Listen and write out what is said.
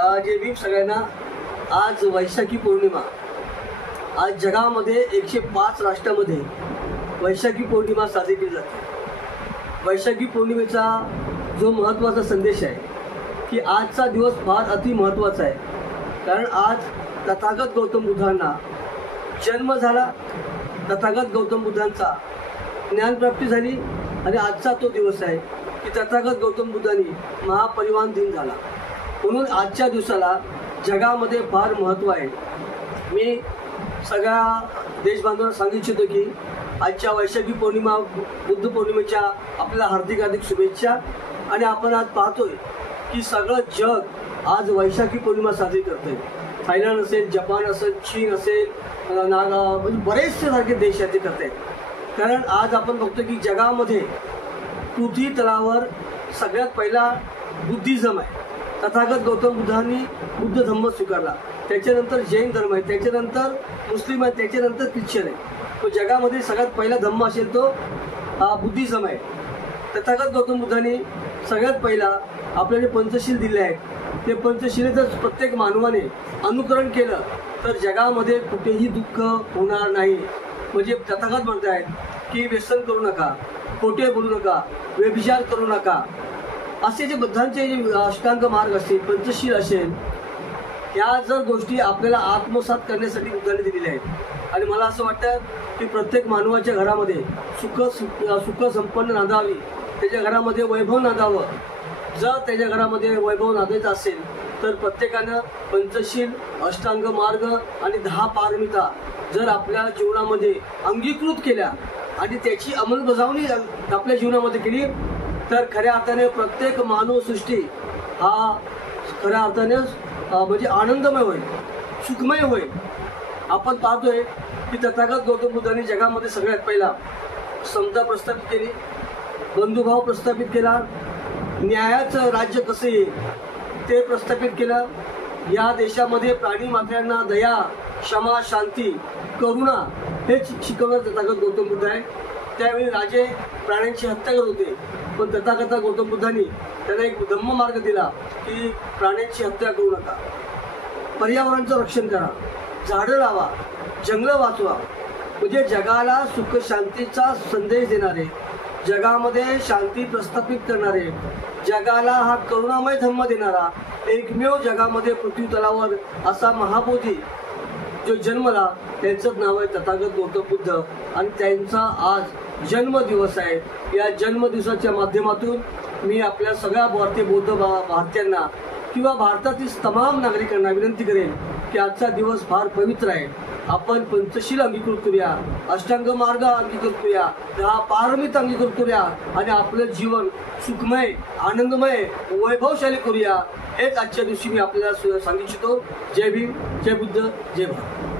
जय भीम सगळ्यांना। आज वैशाखी पौर्णिमा। आज जगामध्ये 105 राष्ट्रामध्ये वैशाखी पौर्णिमा साजरी केली जाते। वैशाखी पौर्णिमेचा जो महत्त्वाचा संदेश आहे की आजचा दिवस फार अति महत्त्वाचा आहे, कारण आज तथागत गौतम बुद्धांना जन्म झाला, तथागत गौतम बुद्धांचा ज्ञानप्राप्ती झाली आणि आजचा तो दिवस आहे की तथागत गौतम बुद्धांनी महापरिनिर्वाण दिन झाला। म्हणून आजच्या दिवसाला जगामध्ये फार महत्त्व आहे। मी सगळ्या देशबांधवांना सांगू इच्छितो की आजच्या वैशाखी पौर्णिमा बुद्ध पौर्णिमेच्या आपल्याला हार्दिक हार्दिक शुभेच्छा। आणि आपण आज पाहतोय की सगळं जग आज वैशाखी पौर्णिमा साजरी करतंय। थायलंड असेल, जपान असेल, चीन असेल, म्हणजे बरेचसे सारखे देश याचे करत आहेत। कारण आज आपण बघतो की जगामध्ये पृथ्वी तलावर सगळ्यात पहिला बुद्धिझम आहे। तथागत गौतम बुद्धांनी बुद्ध धर्म स्वीकारला, त्याच्यानंतर जैन धर्म आहे, त्याच्यानंतर मुस्लिम आहे, त्याच्यानंतर ख्रिश्चन आहे। तो जगामध्ये सगळ्यात पहिला धर्म असेल तो बुद्धिझम आहे। तथागत गौतम बुद्धांनी सगळ्यात पहिला आपल्याला पंचशील दिले आहेत। ते पंचशीलेचं प्रत्येक मानवाने अनुकरण केलं तर जगामध्ये कुठेही दुःख होणार नाही। म्हणजे तथागत म्हणतायत की व्यसन करू नका, खोटे बोलू नका, व्यभिचार करू नका, असे जे बुद्धांचे जे अष्टांग मार्ग असतील, पंचशील असेल, या जर गोष्टी आपल्याला आत्मसात करण्यासाठी बुद्धांनी दिलेल्या आहेत। आणि मला असं वाटतं की प्रत्येक मानवाच्या घरामध्ये सुख संपन्न नांदावी, त्याच्या घरामध्ये वैभव नांदावं। जर त्याच्या घरामध्ये वैभव नांदायचं असेल तर प्रत्येकानं पंचशील, अष्टांग मार्ग आणि 10 पारमिता जर आपल्या जीवनामध्ये अंगीकृत केल्या आणि त्याची अंमलबजावणी आपल्या जीवनामध्ये केली तर खऱ्या अर्थाने प्रत्येक मानवसृष्टी हा खऱ्या अर्थाने म्हणजे आनंदमय होईल, सुखमय होईल। आपण पाहतोय की तथागत गौतम बुद्धांनी जगामध्ये सगळ्यात पहिला समता प्रस्थापित केली, बंधुभाव प्रस्थापित केला, न्यायाचं राज्य कसं येईल ते प्रस्थापित केलं। या देशामध्ये प्राणी मात्रांना दया, क्षमा, शांती, करुणा हे शिकवणारे तथागत गौतम बुद्ध आहे। त्यावेळी राजे प्राण्यांची हत्या करत होते, पण तथागत गौतम बुद्धांनी त्यांना एक धम्म मार्ग दिला की प्राण्यांची हत्या करू नका, पर्यावरणाचं रक्षण करा, झाडं लावा, जंगलं वाचवा। म्हणजे जगाला सुख शांतीचा संदेश देणारे, जगामध्ये शांती प्रस्थापित करणारे, जगाला हा करुणामय धम्म देणारा एकमेव जगामध्ये पृथ्वी तलावर असा महाबोधी जो जन्मला, त्यांचंच नाव आहे तथागत गौतम बुद्ध। आणि त्यांचा आज जन्मदिवस आहे। या जन्मदिवसाच्या माध्यमातून मी आपल्या सगळ्या भारतीय बौद्ध भारतीयांना किंवा भारतातील तमाम नागरिकांना विनंती करेन की आजचा दिवस फार पवित्र आहे। आपण पंचशील अंगीकृत करूया, अष्टांग मार्ग अंगीकृत करूया, 10 पारमिता अंगीकृत करूया आणि आपलं जीवन सुखमय, आनंदमय, वैभवशाली करूया। हेच आजच्या दिवशी मी आपल्याला सांगू इच्छितो। जय भीम, जय बुद्ध, जय भारत।